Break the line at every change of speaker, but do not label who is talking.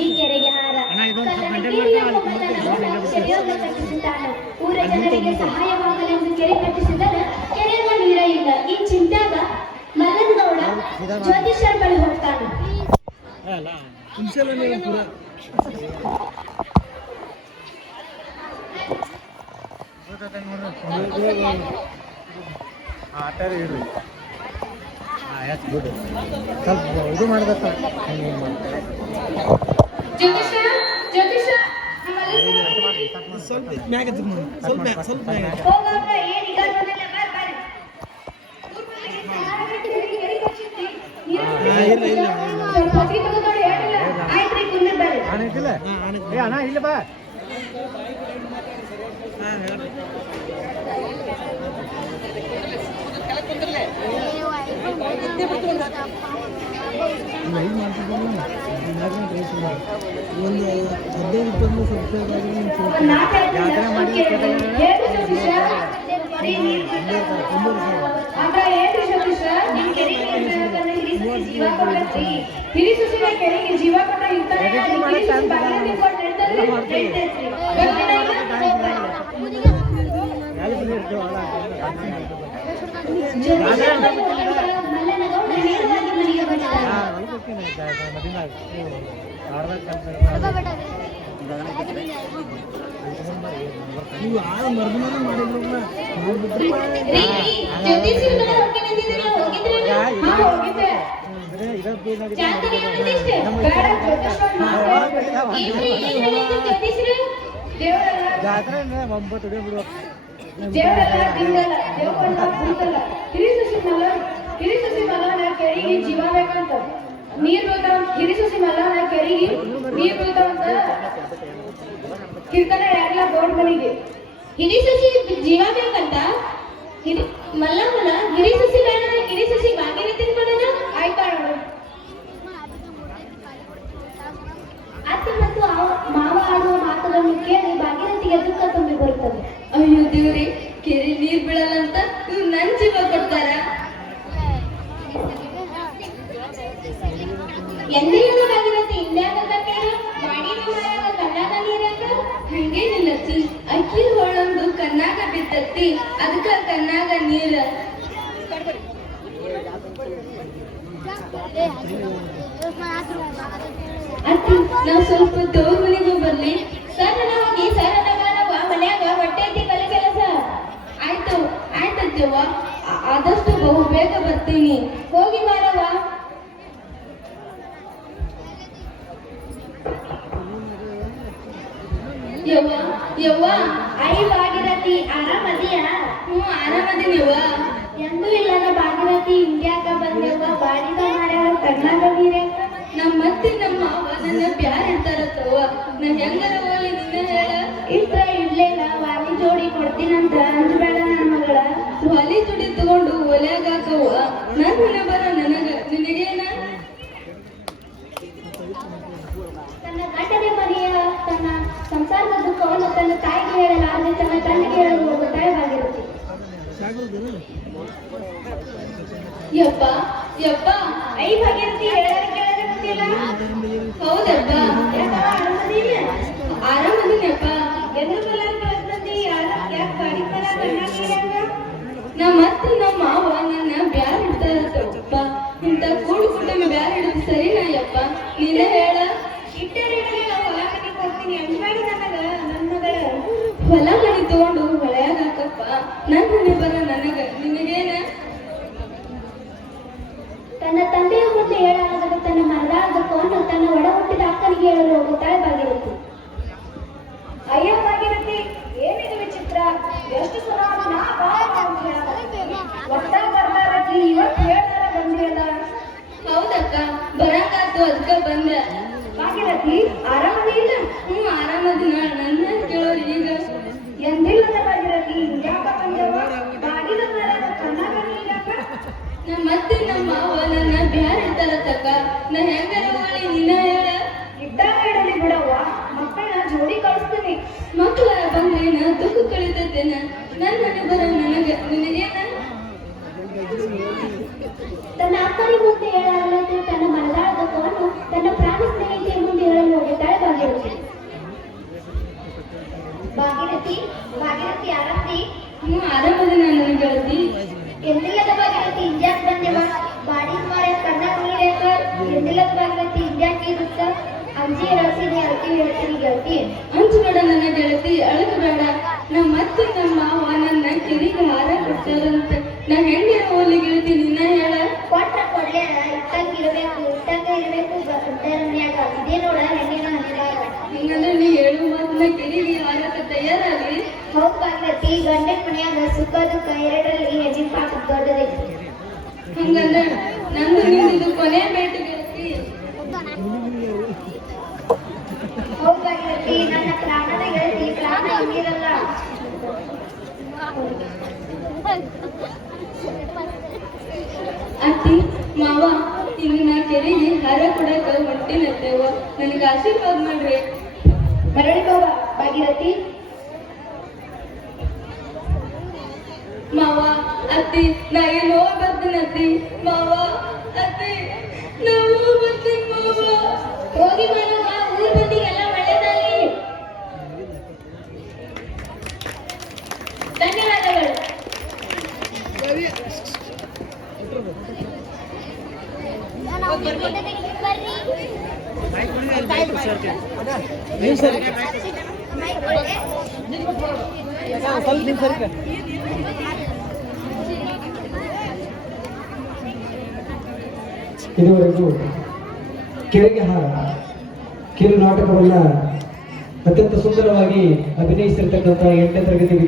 ಈ ಕೆರೆಗೆ ಹಾರ. ಊರ ಜನರಿಗೆ ಸಹಾಯವಾಗಲೆಂದು ಕೆರೆ ಕಟ್ಟಿಸಿದರೆ ಕೆರೆಯ ನೀರ ಇಲ್ಲ. ಈ ಚಿಂತ್ಯಾಗ ಮಲ್ಲನಗೌಡ ಜ್ಯೋತಿಷರ ಬಳಿ ಹೋಗ್ತಾನೆ.
ಎಸ್ ಬಿಡು. ಸ್ವಲ್ಪ ಇದು ಮಾಡ್ಬೇಕು? ಸ್ವಲ್ಪ ಮ್ಯಾಗ ಸ್ವಲ್ಪ ಸ್ವಲ್ಪ ಇಲ್ಲ, ಇಲ್ಲ, ಅಣ್ಣ ಇಲ್ಲ ಬಾ. ಒಂದು ಹದಿನೈದು ಇಪ್ಪತ್ತು
ಜೀವ ಕೊಟ್ಟ ಏನ್ ಹೇಳಿದ್ದು ಜ್ಯೋತಿಷ್ಯರು? ದೇವರಲ್ಲ,
ಜಾತ್ರೆ ಒಂಬತ್ತು ಹೊಡಿ
ಬಿಡು ದೇವರಲ್ಲ, ದಿಂಗಲ್ಲ, ದೇವರಲ್ಲ, ಭೂತಲ್ಲ. ಮಲ್ಲನ ಮಲ ಹಿರಿಸೊಸಿ ಮಲನ ಕೆರೆಗೆ ಜೀವ ಬೇಕಂತ. ನೀರ್ ಬೀಳ್ತಾವ ಹಿರಿಸೊಸಿ ಮಲನ ಕೆರೆಗೆ ನೀರ್ ಬೀಳ್ತಾವಂತ ಕೀರ್ತನ ಯಾರಿಲ್ಲ ಬೋರ್ಡ್ ಮನೆಗೆ. ಹಿರಿಸೊಸಿ ಜೀವ ಬೇಕಂತ? ಹಿರಿ ಮಲ್ಲಮ್ಮನ ಹಿರಿಸೊಸಿ ಬೇಡ ಹಿರಿಸೊಸಿ ಬಾಗಿನ ಮಾಡೋಣ ಆಯ್ತಾ ಅತ್ತೆ ಮತ್ತು ಮಾವ ಆಡುವ ಮಾತುಗಳನ್ನು ಕೇಳಿ ದೇವ್ರಿ ಕೆರೆ ನೀರ್ ಬೀಳಲ್ಲ ಅಂತ ಇವ್ ನನ್ ಜೀವ ಕೊಡ್ತಾರ. ಅತ್ತಿ ಅಕ್ಕಿ ಹೊಳೊಂದು ಕಣ್ಣಾಗ ಬಿತ್ತತ್ತಿ ಅದಕ್ಕ ನೀರ. ಅತ್ತಿ, ನಾವ್ ಸ್ವಲ್ಪ ತವ್ರ ಮನೆಗೂ ಬರ್ಲಿ. ಬಹು ಬೇಗ ಬರ್ತೀನಿ. ಹೋಗಿ ಬಾರವ್ವ ಯವ್ವ ಯವ್ವ ಐ ಭಾಗಿರತಿ ಆರಾಮದಿಯಾ? ಹ್ಞೂ ಆರಾಮದೀನಿ ಯವ್ವ ಎಂದೂ ಇಲ್ಲದ ಭಾಗಿರತಿ ಹಿಂಗ್ಯಾಕ ಬಂದೆವ್ವ? ಬಾಡಿದ ಮಾರ್ಯಾಗ ಕಣ್ಣಾಗ ನೀರ್ಯಾಕ ನಮ್ಮ ಮತ್ತೆ ನಮ್ಮ ಅವ್ವ ನನ್ನ ಪ್ಯಾರ್ ಇರ್ತಾರತ್ತವ್ವ ನಾ ಹೆಂಗರ ಹೋಗ್ಲಿ ನಿನ್ನ ಹೇಳ? ಇಟ್ರ ಇಡ್ಲಿಲ್ಲ ವಾಲಿ ಜೋಡಿ ಕೊಡ್ತೀನಂತ ಅಂಜಬೇಡ ನನ್ನ ಮಗಳ. ಹೊಲಿ ಜೋಡಿ ತಗೊಂಡು ಒಲ್ಯಾಗ ನನ್ನ ಬರ ನನಗ. ನಿನಗೇನ? ತನ್ನ ಗಂಡನ ಮನೆಯ ತನ್ನ ಸಂಸಾರದ ದುಃಖವನ್ನು ತನ್ನ ತಾಯಿಗೆ ಹೇಳಲಾರದೆ ತನ್ನ ತಂದೆಗೆ ಹೇಳಲು ಹೋಗುವ ತಾಯಿ ಯಪ್ಪ ಯಪ್ಪ. ಐ ಭಾಗ್ಯ ಹೇಳದ ಕೇಳದ ಹೌದಪ್ಪ ಯಾಕವ್ವ ಆರಾಮದೀನ ಆರಾಮದಿನಪ್ಪ ಎದ್ರ ಬಲಾರ ಕಳ್ದ್ ಬಂದಿ ಯಾರ ಯಾಕ ಗಾಡಿ ಬಲ ಕಣ್ಣಾಗ ನೀರ್ಯಾಕ ನಮ್ಮ ಅತ್ತೆ ನಮ್ಮ ಮಾವ ನನ್ನ ಬ್ಯಾರ್ ಇಡ್ತಾರತ್ತಪ್ಪ ಇಂಥ ಕೂಡು ಕುಟುಂಬ ಬ್ಯಾರ್ ಹಿಡಿದು ಸರಿನಾ ಯಪ್ಪ ನೀನೇ ಹೇಳ ಇಟ್ಟರಿಡಲಿ ನಾವು ಹೊಲ ಮನೆಗೆ ಹೋಗ್ತೀನಿ ಅಂಜಬೇಡ ನನಗ ನನ್ನ ಮಗಳ ಹೊಲ ಮನಿ ತಗೊಂಡು ಹೊಳ್ಯಾಗ ಹಾಕಪ್ಪ ನನ್ ನನಗೆ. ನಿನಗೇನ? ತನ್ನ ತಂದೆಯ ಮುಂದೆ ಹೇಳಲಾಗದ ತನ್ನ ಮರದಾಳ ದುಃಖವನ್ನು ತನ್ನ ಒಡ ಹುಟ್ಟಿದ ಅಕ್ಕನಿಗೆ ಹೇಳಲು ಹೋಗುತ್ತಾಳೆ ಭಾಗಿರತಿ ಅಯ್ಯೋ ಭಾಗಿರತಿ ಏನಿದು ವಿಚಿತ್ರ? ಎಷ್ಟು ಸಲ ನಾ ಬಾ ಅಂತ ಹೇಳಾಕತ್ತೀನಿ. ಒಟ್ಟ ಬರ್ಲಾರಕಿ ಇವತ್ತು ಹೇಳ್ತಾರ ಬಂದಿಯಲ್ಲ ಹೌದಕ್ಕ ಬರಂಗಾತು ಅದಕ್ಕ ಬಂದ. ಭಾಗಿರತಿ ಆರಾಮ ಇಲ್ಲ. ಮತ್ತೆ ನಮ್ಮ ನನ್ನ ಬ್ಯಾರೆ ತರ ತಕ್ಕ ನಾ ಹೆಂಗರ ಮಾಡಿ ನಿನ್ನ ಹೇಳ ಬಿಡವ್ವ ಜೋಡಿ ಕಳಿಸ್ತೀನಿ. ಮಕ್ಕಳ ಬಂದೇನ ದುಃಖ ಕಳಿತದ್ದೇನ ನನ್ನ ಬರ ನನಗ ನಿನಗೇನ? ತನ್ನ ಅಪ್ಪನಿಗೆ ಮುಂದೆ ಹೇಳಲ್ಲದೆ ತನ್ನ ಮನದಾಳ ತಕೊಂಡು ತನ್ನ ಪ್ರಾಣ ಸ್ನೇಹಿತೆಯ ಮುಂದೆ ಹೇಳಲು ಹೋಗುತ್ತಾಳೆ ಭಾಗ್ಯವತಿ ಭಾಗ್ಯರಥಿ ಭಾಗ್ಯರಥಿ ಆರಾಮ್ತಿ ಹ್ಞೂ ಆರಾಮ್ ಹೇಳ್ತೀನಿ ಗೆಳತಿ ಅಂಚಬೇಡ ನನ್ನ ಗೆಳತಿ ಅಳಕ ಬೇಡ ನಮ್ಮ ಮತ್ತೆ ನಮ್ಮ ಮಾವ ನನ್ನ ಕೆರಿಗೆ ಹಾರ ಕೊಡ್ತಾರಂತ ನಾ ಹೆಂಗಿನ ಹೋಲಿ ಗೆಳತಿ ನಿನ್ನ ಹೇಳ ಕೊಟ್ಟ ಕೊಡ್ಲೆ ಇಟ್ಟಂಗ ಇರ್ಬೇಕು ಇಟ್ಟಂಗ ಇರ್ಬೇಕು ಮನ್ಯಾಗ ಇದೇ ನೋಡ ಹೆಣ್ಣಿನ ಹಣಿದಾರ ಹಿಂಗಂದ್ರೆ ನೀ ಹೇಳು ಮಾತನ್ನ ಕೆರಿಗೆ ಹಾರಕ್ಕೆ ತಯಾರಾಗಿ ಹೌದ್ ಭಾಗೀರಥಿ ಗಂಡನ ಮನ್ಯಾಗ ಸುಖ ದುಃಖ ಎರಡರಲ್ಲಿ ಹೆಣ್ಣಿನ ಪಾತ್ರ ದೊಡ್ಡದೈತಿ ಹಂಗಂದ್ರೆ ನಂದು ನಿಂದು ಕೊನೆ ಭೇಟಿ ಗೆಳತಿ ಅತ್ತಿ ಮಾವ ಇನ್ನು ನಾ ಕೆರೆಗೆ ಹಾರ ಕೊಡಕ ಹೊಂಟಿನತ್ತೇವ ನನಗೆ ಆಶೀರ್ವಾದ ಮಾಡ್ರಿ. ಮರಳಿ ಹೋಗ ಭಾಗೀರಥಿ. ಮಾವ ಅತ್ತಿ ನಾ ಏನು ಹೋಗಿ ಬರ್ತೀನಿ ಅತ್ತಿ ಮಾವ ಅತ್ತಿ ನಾ ಹೋಗಿ ಬರ್ತೀನಿ ಮಾವ ಹೋಗಿ ಮಾಡುವ ಊರ್ ಮಂದಿಗೆಲ್ಲ ಒಳ್ಳೇದಾಗಲಿ ಧನ್ಯವಾದಗಳು ನೀವು ಸರಿ ಸ್ವಲ್ಪ ನೀವು ಸರಿ
ಇದುವರೆಗೂ ಕೆರೆಗೆ ಹಾರ ಕಿರು ನಾಟಕವನ್ನ ಅತ್ಯಂತ ಸುಂದರವಾಗಿ ಅಭಿನಯಿಸಿರ್ತಕ್ಕಂಥ ಎಂಟನೇ ತರಗತಿ ವಿದ್ಯಾರ್ಥಿ